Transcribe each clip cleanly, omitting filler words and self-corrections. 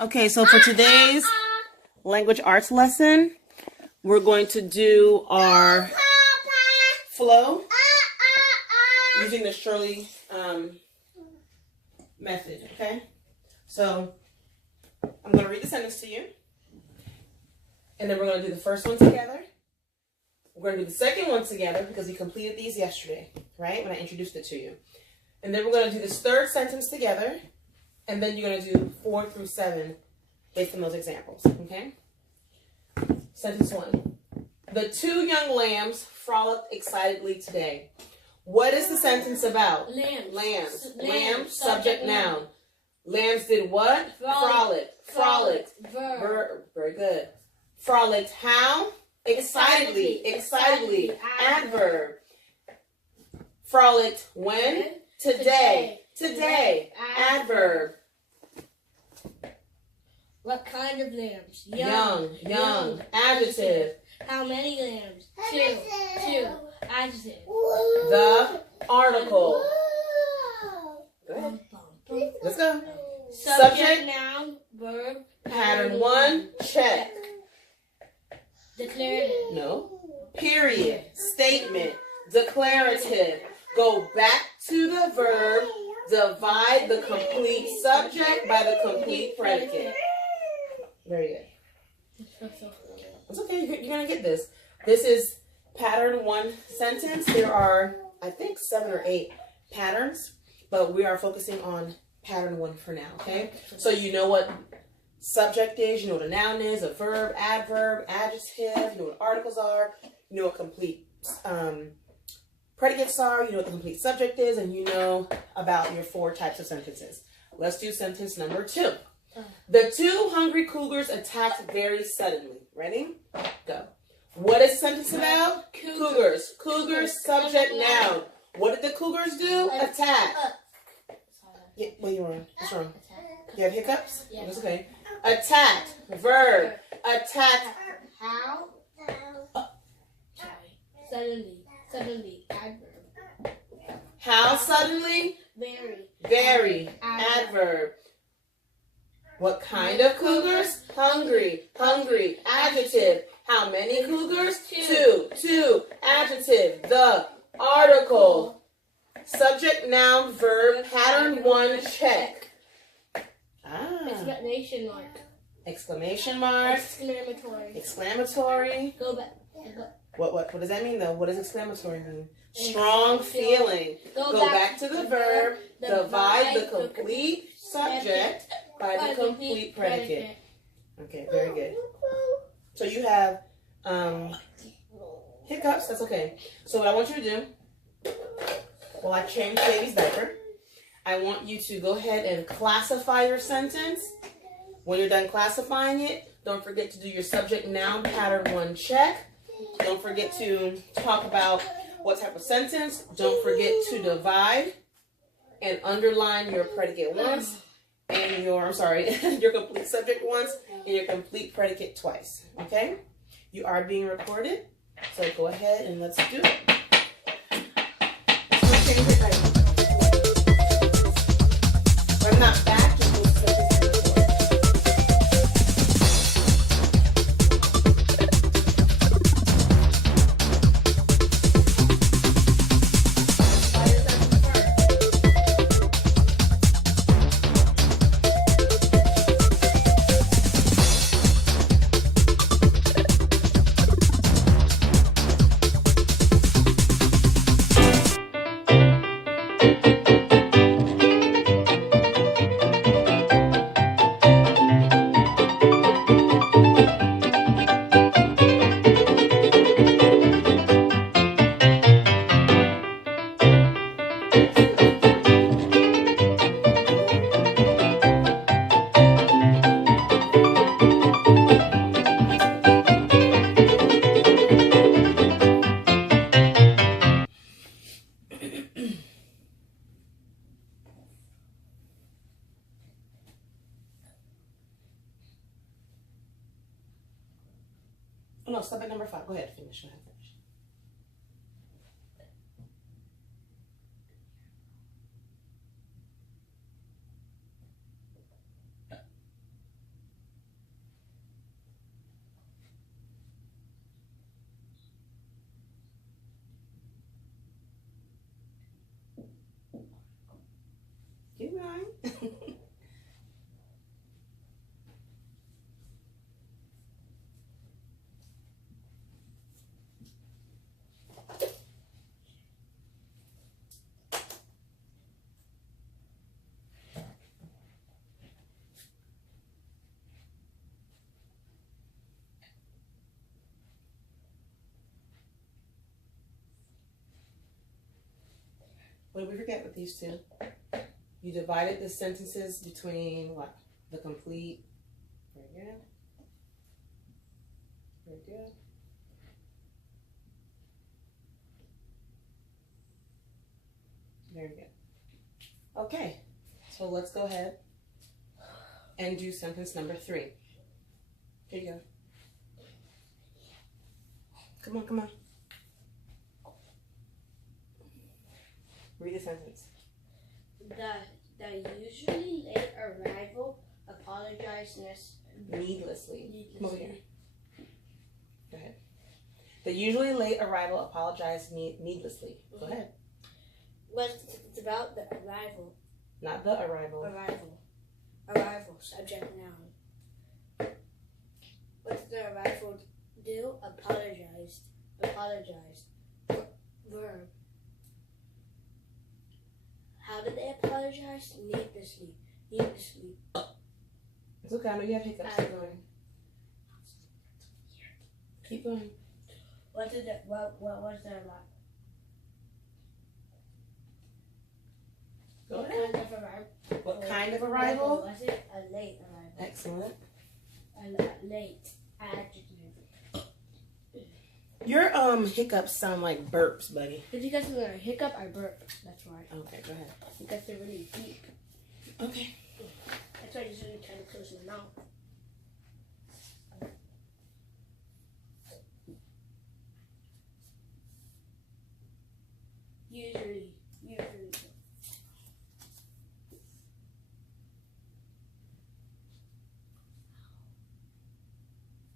Okay, so for today's language arts lesson, we're going to do our flow using the Cherline method, okay? So I'm going to read the sentence to you, and then we're going to do the first one together. We're going to do the second one together because we completed these yesterday, right, when I introduced it to you. And then we're going to do this third sentence together, and then you're going to do 4 through 7 based on those examples, okay? Sentence 1. The 2 young lambs frolicked excitedly today. What is the sentence about? Lambs. Lambs. Lamb, subject, noun. Lambs did what? Frolicked. Verb. Very good. Frolicked how? Excitedly. Excitedly. Adverb. Frolicked when? Today. Today. Adverb. What kind of lambs? Young. Adjective. How many lambs? 2. Adjective. The article. Go ahead. Let's go. Subject, noun, verb. Pattern 1. Check. Declarative. No. Period. Statement. Declarative. Go back to the verb. Divide the complete subject by the complete predicate. Very good. It's okay. You're going to get this. This is pattern 1 sentence. There are, I think, 7 or 8 patterns, but we are focusing on pattern 1 for now, okay? So you know what subject is, you know what a noun is, a verb, adverb, adjective, you know what articles are, you know what complete predicates are, you know what the complete subject is, and you know about your 4 types of sentences. Let's do sentence number 2. The 2 hungry cougars attacked very suddenly. Ready? Go. What is the sentence about? Cougars. Cougars, subject, noun. What did the cougars do? Attack. Yeah, what are you on? What's wrong? You have hiccups? Yeah. That's okay. Attack. Verb. Attack. How? Suddenly. Adverb. How suddenly? Very. Adverb. What kind of cougars? Hungry. Adjective. How many cougars? 2. Adjective. The article. Subject, noun, verb, pattern 1, check. Exclamation mark. Exclamation mark. Exclamatory. Go back. What does that mean though? What does exclamatory mean? Strong feeling. Go back to the verb. Divide the complete subject by the complete predicate. Okay, very good. So you have hiccups. That's okay. So what I want you to do, while I change baby's diaper, I want you to go ahead and classify your sentence. When you're done classifying it, don't forget to do your subject noun pattern 1 check. Don't forget to talk about what type of sentence. Don't forget to divide and underline your predicate once and your complete subject once and your complete predicate twice. Okay? You are being recorded, so go ahead and let's do it. Let's change your diaper. When I'm not back, just move the sentence to the floor. Oh, no, stop at number 5. Go ahead, finish. Go ahead, finish. What did we forget with these two? You divided the sentences between what? The complete. Very good. Very good. Very good. Okay, so let's go ahead and do sentence number 3. Here you go. Come on, come on. Read the sentence. The usually late arrival apologized Needlessly. Come over here. Go ahead. The usually late arrival apologized needlessly. Go ahead. It's about the arrival. Not the arrival. Arrival. Subject noun. What did the arrival do? Apologized. Verb. How did they apologize? Needlessly. It's okay. I know you have hiccups. Keep going. Keep going. What was the arrival? Go ahead. Kind of arrival. What kind of arrival? Was it a late arrival? Excellent. A late adjective. Your hiccups sound like burps, buddy. If you guys are gonna hiccup, I burp. That's why. Okay, go ahead. Because they're really deep. Okay. That's why I usually kind of close my mouth. Usually.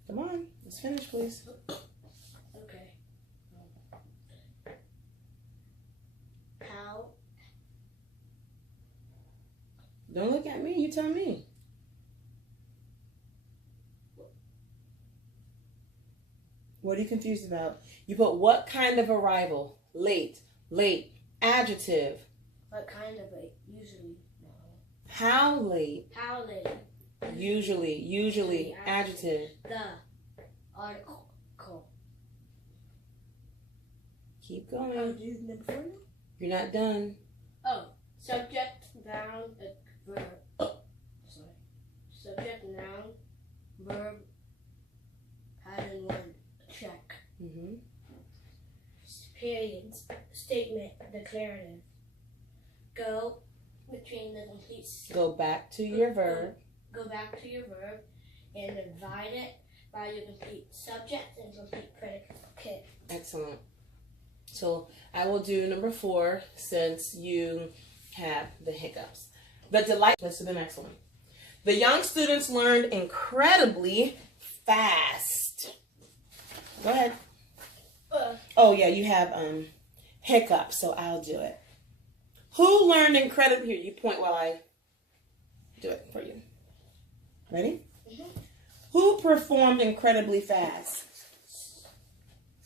Come on, let's finish, please. Okay. How? Don't look at me. You tell me. What are you confused about? You put what kind of arrival? Late. Adjective. What kind of late? Usually. No. How late? How late? Usually. Adjective. The article. Keep Oh, going. do number 4 now? You're not done. Oh, subject, noun, verb. Sorry. Subject, noun, verb, pattern 1. Check. Mm-hmm. Period. Statement, declarative. Go between the complete. Go back to your verb. Go back to your verb and divide it by your complete subject and complete predicate. Excellent. So I will do number 4 since you have the hiccups. Let's do the next one. The young students learned incredibly fast. Go ahead. Oh yeah, you have hiccups, so I'll do it. Who learned incredibly? Here, you point while I do it for you. Ready? Mm-hmm. Who performed incredibly fast?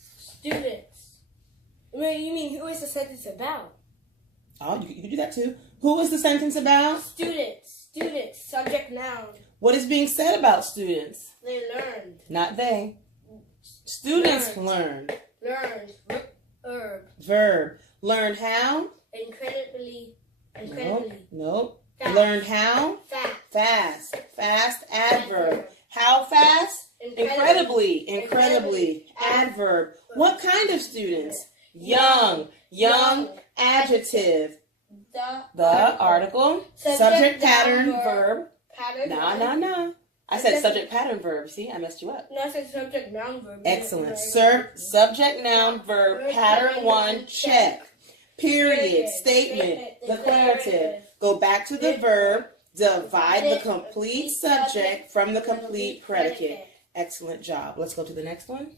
Students. Wait, you mean who is the sentence about? Oh, you can do that too. Who is the sentence about? Students. Subject, noun. What is being said about students? They learned. Not they. Students learned. Learned. Verb. Learned how? Incredibly. Nope. Fast. Learned how? Fast. Fast. Adverb. How fast? Incredibly. Adverb. What kind of students? Young. Adjective. The article. Subject pattern verb. Pattern. Nah. I said subject pattern verb. See, I messed you up. No, I said subject noun verb. Excellent. Subject noun verb. Pattern 1. Check. Period. Statement. Declarative. Go back to the verb. Divide the complete subject from the complete predicate. Excellent job. Let's go to the next one.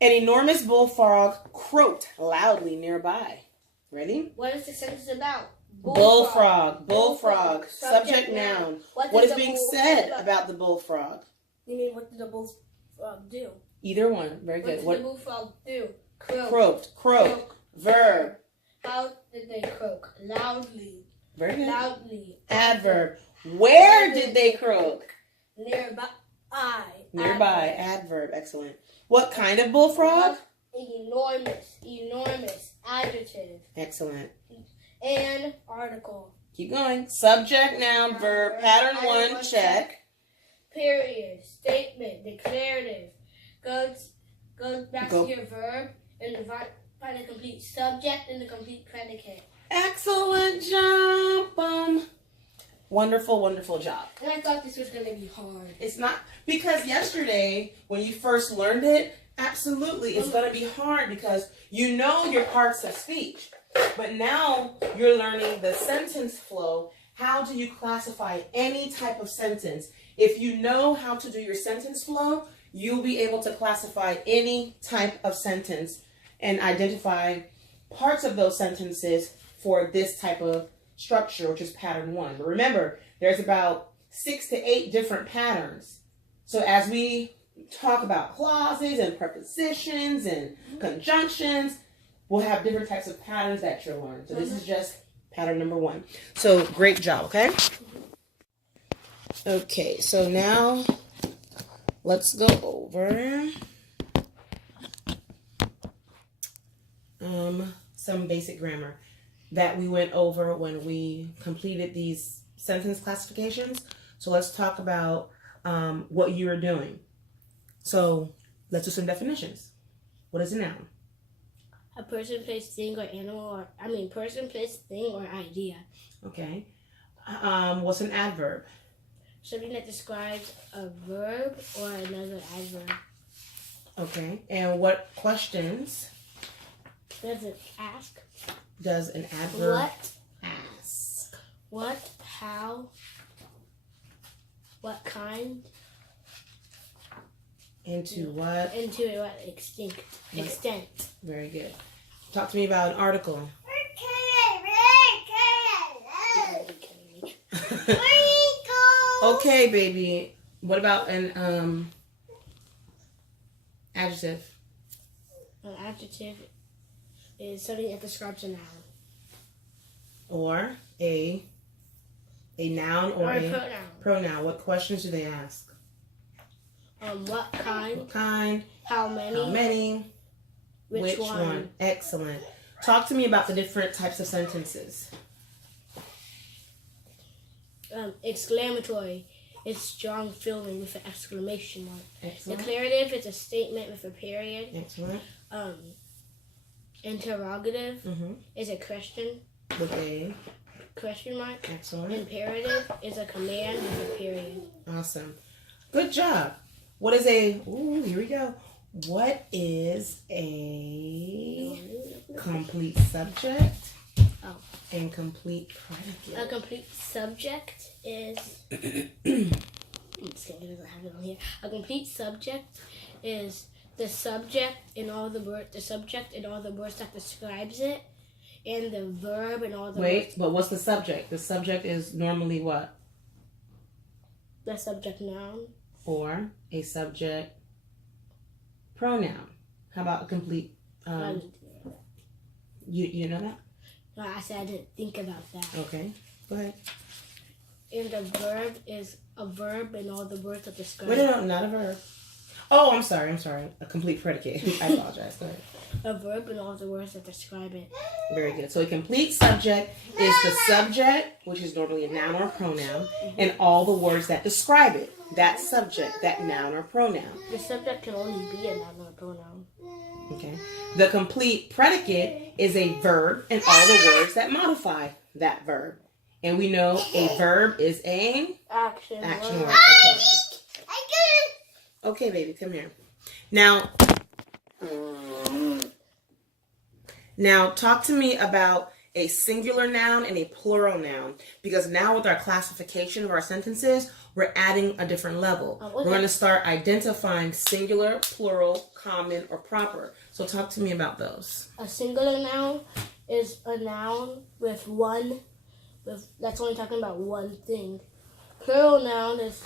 An enormous bullfrog croaked loudly nearby. Ready? What is the sentence about? Bullfrog. Bullfrog. Subject noun. What is being said about the bullfrog? You mean what did the bullfrog do? Either one. Very good. What did the bullfrog do? Croaked. Croak. Verb. How did they croak? Loudly. Very good. Loudly. Adverb. Where did they croak? Nearby. Nearby. Adverb. Excellent. What kind of bullfrog? Enormous. Enormous. Adjective. Excellent. And article. Keep going. Subject, noun, verb. Pattern 1. Check. Period. Statement. Declarative. Goes back to your verb and find the complete subject and the complete predicate. Excellent job. Wonderful, wonderful job. And I thought this was going to be hard. It's not, because yesterday when you first learned it, absolutely, it's going to be hard because you know your parts of speech. But now you're learning the sentence flow. How do you classify any type of sentence? If you know how to do your sentence flow, you'll be able to classify any type of sentence and identify parts of those sentences for this type of structure, which is pattern 1. But remember, there's about 6 to 8 different patterns. So as we talk about clauses and prepositions and conjunctions, we'll have different types of patterns that you'll learn. So this is just pattern number 1. So great job, okay? Okay, so now let's go over some basic grammar that we went over when we completed these sentence classifications. So let's talk about what you are doing. So let's do some definitions. What is a noun? A person, place, thing, or animal, person, place, thing, or idea. Okay. What's an adverb? Something that describes a verb or another adverb. Okay. And what questions does it ask? Does an adverb what ask? What, how, what kind? Into what? Into what extent. Very good. Talk to me about an article. Okay, baby. What about an adjective? An adjective is something that describes a noun. Or a noun or a pronoun. Pronoun. What questions do they ask? What kind? What kind? How many? How many? Which one? Excellent. Talk to me about the different types of sentences. Exclamatory is strong feeling with an exclamation mark. Excellent. Declarative is a statement with a period. Excellent. Interrogative is a question with a question mark. Excellent. Imperative is a command with a period. Awesome. Good job. What is a, here we go. What is a complete subject and complete predicate? A complete subject is, a complete subject is the subject and all the words that describes it, and the verb and all the words. But what's the subject? The subject is normally what? The subject noun. Or a subject pronoun. How about a complete? You know that? No, I said I didn't think about that. Okay, go ahead. And the verb is a verb and all the words that describe. Wait, no, not a verb. Oh, I'm sorry. A complete predicate. I apologize. Go ahead. A verb and all the words that describe it. Very good. So a complete subject is the subject, which is normally a noun or a pronoun, and all the words that describe it. That subject, that noun or pronoun. The subject can only be a noun or a pronoun. Okay. The complete predicate is a verb and all the words that modify that verb. And we know a verb is a action word. Okay. Okay, baby, come here. Now talk to me about a singular noun and a plural noun, because now with our classification of our sentences, we're adding a different level. We're going to start identifying singular, plural, common, or proper. So talk to me about those. A singular noun is a noun with one that's only talking about one thing. Plural noun is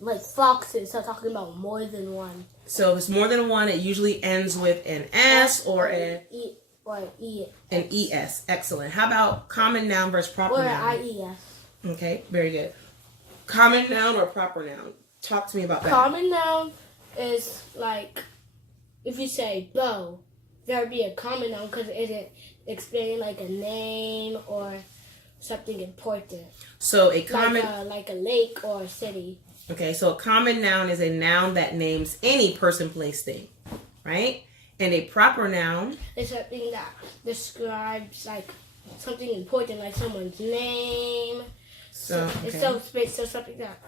like foxes, so talking about more than one. So if it's more than one, it usually ends with an S or an ES. Excellent. How about common noun versus proper noun? Or IES. Okay, very good. Common noun or proper noun? Talk to me about that. Common noun is like, if you say bow, that would be a common noun because it isn't explaining like a name or something important. So a common... Like a lake or a city. Okay, so a common noun is a noun that names any person, place, thing, right? And a proper noun is something that describes like something important, like someone's name. So something that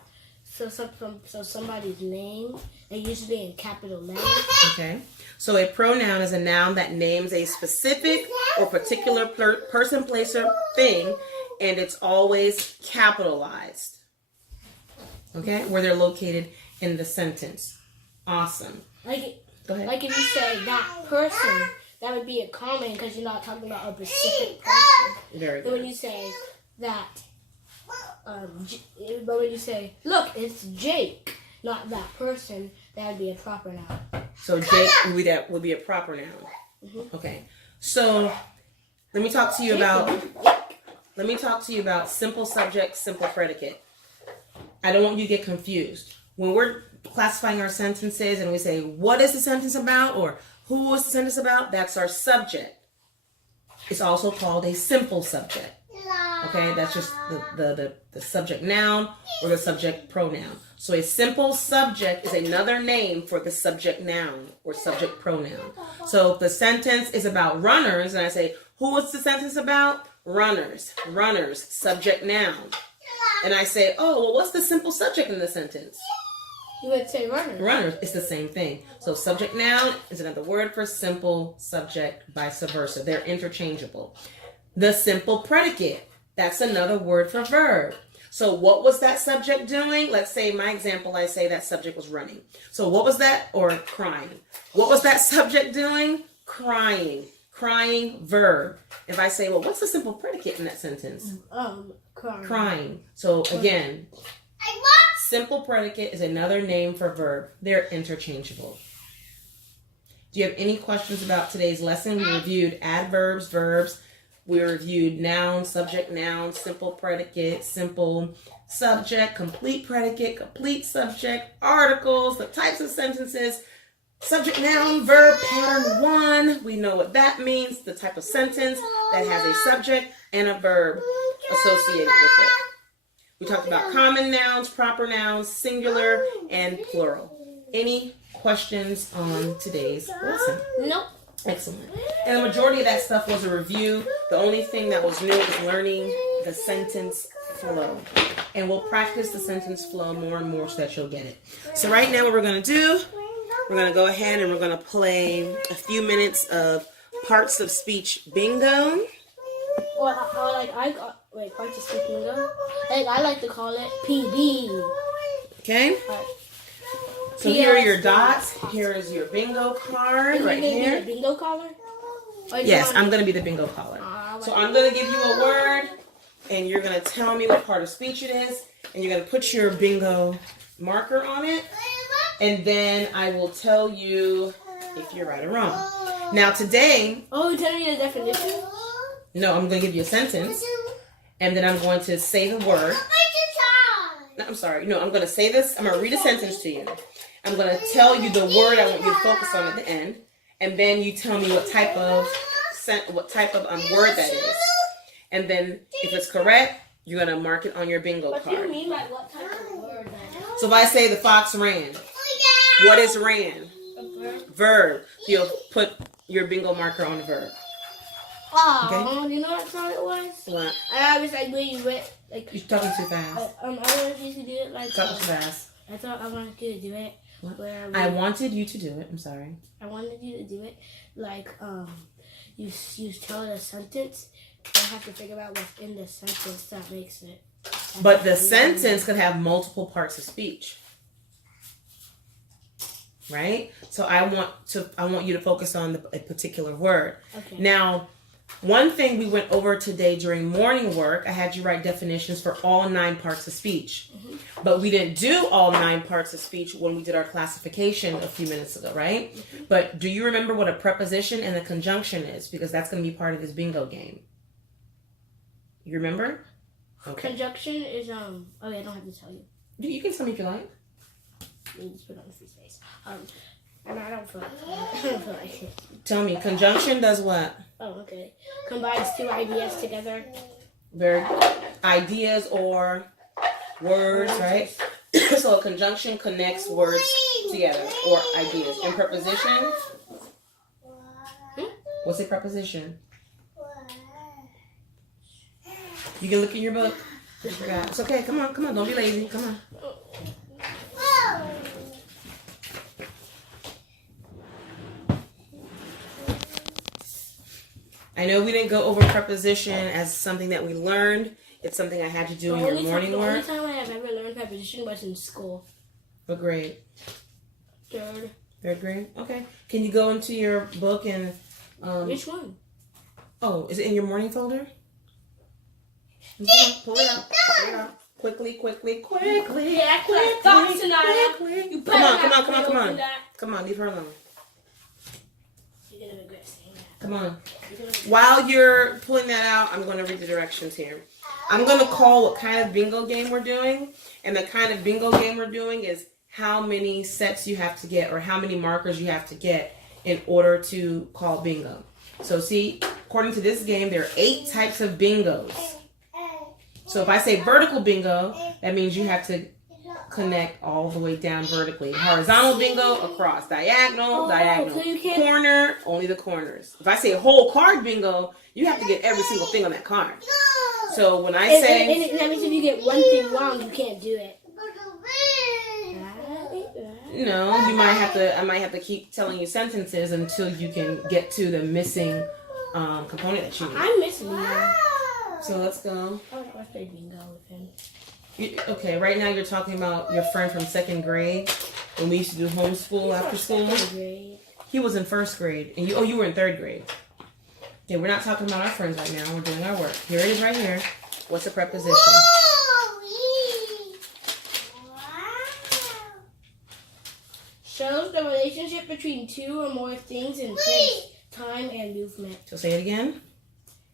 somebody's name, and usually in capital letters. Okay. So a pronoun is a noun that names a specific or particular person, place, or thing, and it's always capitalized. Okay, where they're located in the sentence. Awesome. Go ahead. Like if you say that person, that would be a common because you're not talking about a specific person. Very good. But when you say that, but when you say, look, it's Jake, not that person, that would be a proper noun. So Jake would be a proper noun. Mm-hmm. Okay. So let me talk to you about simple subject, simple predicate. I don't want you to get confused. When we're classifying our sentences and we say, what is the sentence about? Or who is the sentence about? That's our subject. It's also called a simple subject. Okay, that's just the subject noun or the subject pronoun. So a simple subject is another name for the subject noun or subject pronoun. So if the sentence is about runners, and I say, who is the sentence about? Runners, subject noun. And I say, oh, well, what's the simple subject in the sentence? You would say runners. Runners, it's the same thing. So subject noun is another word for simple subject, vice versa. They're interchangeable. The simple predicate, that's another word for verb. So what was that subject doing? Let's say my example, I say that subject was running. So what was that? Or crying. What was that subject doing? Crying. Crying, verb. If I say, well, what's the simple predicate in that sentence? Crying. So again, simple predicate is another name for verb. They're interchangeable. Do you have any questions about today's lesson? We reviewed adverbs, verbs. We reviewed noun, subject, noun, simple predicate, simple subject, complete predicate, complete subject, articles, the types of sentences, subject, noun, verb, pattern 1. We know what that means, the type of sentence that has a subject and a verb associated with it. We talked about common nouns, proper nouns, singular, and plural. Any questions on today's lesson? Nope. Excellent. And the majority of that stuff was a review. The only thing that was new was learning the sentence flow. And we'll practice the sentence flow more and more so that you'll get it. So right now what we're going to do, we're going to go ahead and we're going to play a few minutes of parts of speech bingo. Parts of speech bingo. I like to call it PB. Okay. So here are your dots. Here is your bingo card right here. Are you going to be the bingo caller? Yes, I'm going to be the bingo caller. So I'm going to give you a word, and you're going to tell me what part of speech it is, and you're going to put your bingo marker on it, and then I will tell you if you're right or wrong. Now today... Oh, you're telling me the definition? No, I'm going to give you a sentence, and then I'm going to say the word. No, I'm sorry. No, I'm going to say this. I'm going to read a sentence to you. I'm going to tell you the word I want you to focus on at the end, and then you tell me what type of word that is. And then if it's correct, you're going to mark it on your bingo card. What do you mean by what type of word that is? So if I say the fox ran, what is ran? A verb. Verb. You'll put your bingo marker on the verb. Oh, okay. You know what song it was? What? I was like, where you went, like. You're talking too fast. I wanted you to do it like. Talking too fast. I thought I wanted you to do it. What? I wanted you to do it. I'm sorry. I wanted you to do it like you tell a sentence. I have to figure out what's in the sentence that makes it. But the sentence could have multiple parts of speech. Right? So I want you to focus on a particular word. Okay. Now, one thing we went over today during morning work, I had you write definitions for all 9 parts of speech. But we didn't do all 9 parts of speech when we did our classification a few minutes ago, right? But do you remember what a preposition and a conjunction is? Because that's going to be part of this bingo game. You remember? Okay. Conjunction is oh yeah, I don't have to tell you. You can tell me if you like. You just put it on the free space. And I don't feel like it. Tell me, conjunction does what? Oh, okay. Combines 2 ideas together. Very ideas or words, right? So a conjunction connects words together or ideas. And preposition? What's a preposition? You can look in your book. I forgot. It's okay. Come on. Don't be lazy. Come on. I know we didn't go over preposition as something that we learned. It's something I had to do in your morning work. The only time I have ever learned preposition was in school. What grade? 3rd. 3rd grade? Okay. Can you go into your book and... Which one? Oh, is it in your morning folder? Pull it out. Quickly. Yeah, Thompson, Come on. Come on, leave her alone. You're gonna regret saying that. Come on. While you're pulling that out, I'm going to read the directions here. I'm going to call what kind of bingo game we're doing. And the kind of bingo game we're doing is how many sets you have to get or how many markers you have to get in order to call bingo. So see, according to this game, there are 8 types of bingos. So if I say vertical bingo, that means you have to connect all the way down vertically. Horizontal bingo, across. Diagonal. So you can't... Corner, only the corners. If I say whole card bingo, you have to get every single thing on that card. So when I say... And that means if you get one thing wrong, you can't do it. No, I might have to keep telling you sentences until you can get to the missing component that you need. I'm missing now. So let's go. I was playing bingo with him. Okay, right now you're talking about your friend from 2nd grade when we used to do homeschool after school. 2nd grade. He was in 1st grade, and you were in 3rd grade. Okay, we're not talking about our friends right now. We're doing our work. Here it is right here. What's a preposition? Shows the relationship between 2 or more things in place, time, and movement. So say it again.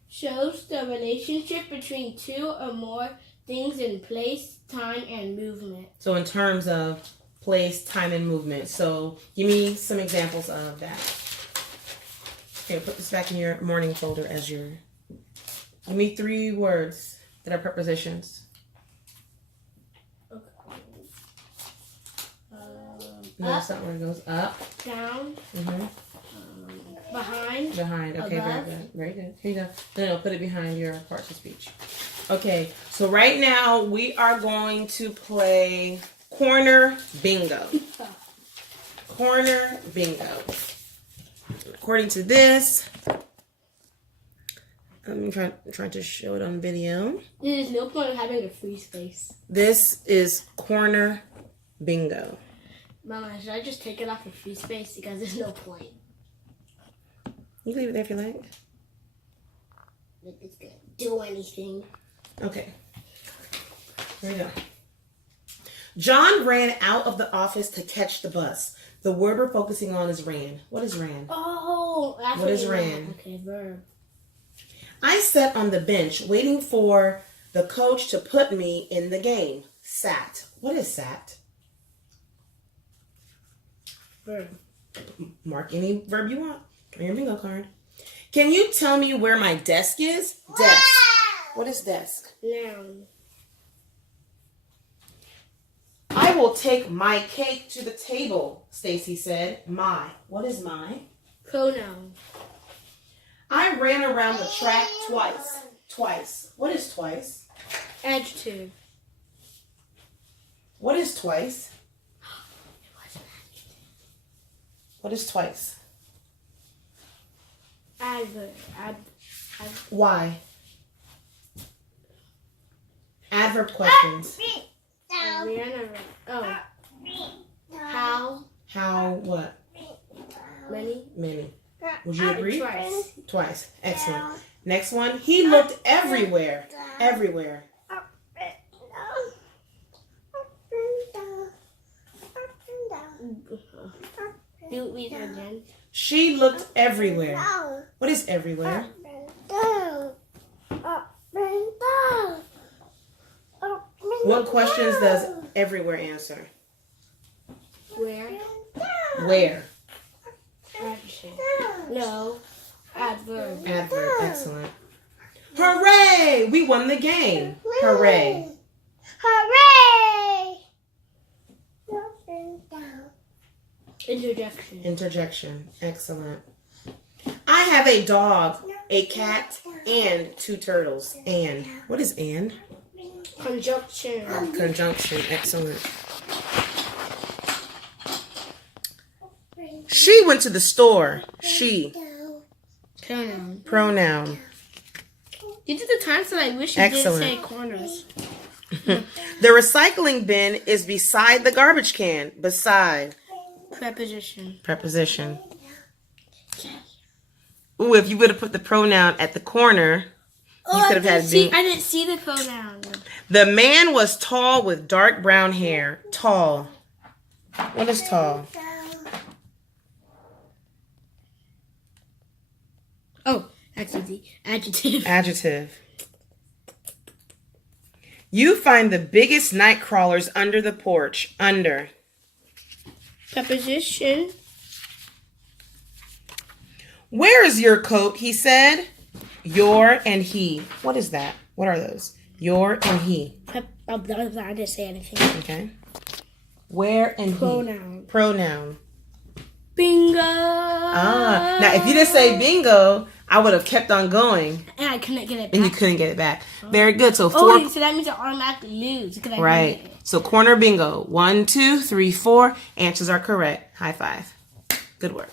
Shows the relationship between 2 or more things in place, time, and movement. So in terms of place, time, and movement. So give me some examples of that. Okay, put this back in your morning folder as your... Give me 3 words that are prepositions. Okay. No, that's not where it goes. Up. Down. Mm-hmm. Behind. Behind. Okay, above. very good. Very good. Here you go. No, put it behind your parts of speech. Okay, so right now we are going to play corner bingo. Corner bingo. According to this, I'm trying to show it on video. There's no point in having a free space. This is corner bingo. Mama, should I just take it off the free space? Because there's no point. You can leave it there if you like. Like it's gonna do anything. Okay. Here we go. John ran out of the office to catch the bus. The word we're focusing on is ran. What is ran? Oh, that's What is ran? Okay, verb. I sat on the bench waiting for the coach to put me in the game. Sat. What is sat? Verb. Mark any verb you want on your bingo card. Can you tell me where my desk is? Desk. What is desk? Noun. I will take my cake to the table, Stacy said. My. What is my? Pronoun. I ran around the track twice. Twice. What is twice? Adjective. What is twice? It was an adjective. What is twice? Adverb. Why? Adverb questions. I ran around. Oh. How? How what? Many? Many. Would you agree? Twice. Twice. Excellent. Next one. He looked everywhere. Everywhere. You read it again. She looked everywhere. What is everywhere? What questions does everywhere answer? Where? Where? Action. No. Adverb. Adverb. Excellent. Hooray! We won the game. Hooray. Hooray! Interjection. Interjection. Excellent. I have a dog, a cat, and 2 turtles. And. What is and? Conjunction. Conjunction. Excellent. She went to the store. She. Pronoun. Pronoun. These are the times that I wish you Excellent. didn't say corners. The recycling bin is beside the garbage can. Beside. Preposition. Preposition. Ooh, if you would have put the pronoun at the corner, you could have had be. I didn't see the pronoun. The man was tall with dark brown hair. Tall. What is tall? Oh, actually, adjective. Adjective. You find the biggest night crawlers under the porch. Under. Preposition. Where is your coat? He said. Your and he. What is that? What are those? Your and he. I didn't say anything. Okay. Where and Pronoun. he. Pronoun. Bingo. Ah. Now, if you didn't say bingo, I would have kept on going. And I couldn't get it back. And you couldn't get it back. Very good. So 4. Oh, so that means I automatically lose. Right. So corner bingo. 1, 2, 3, 4. Answers are correct. High five. Good work.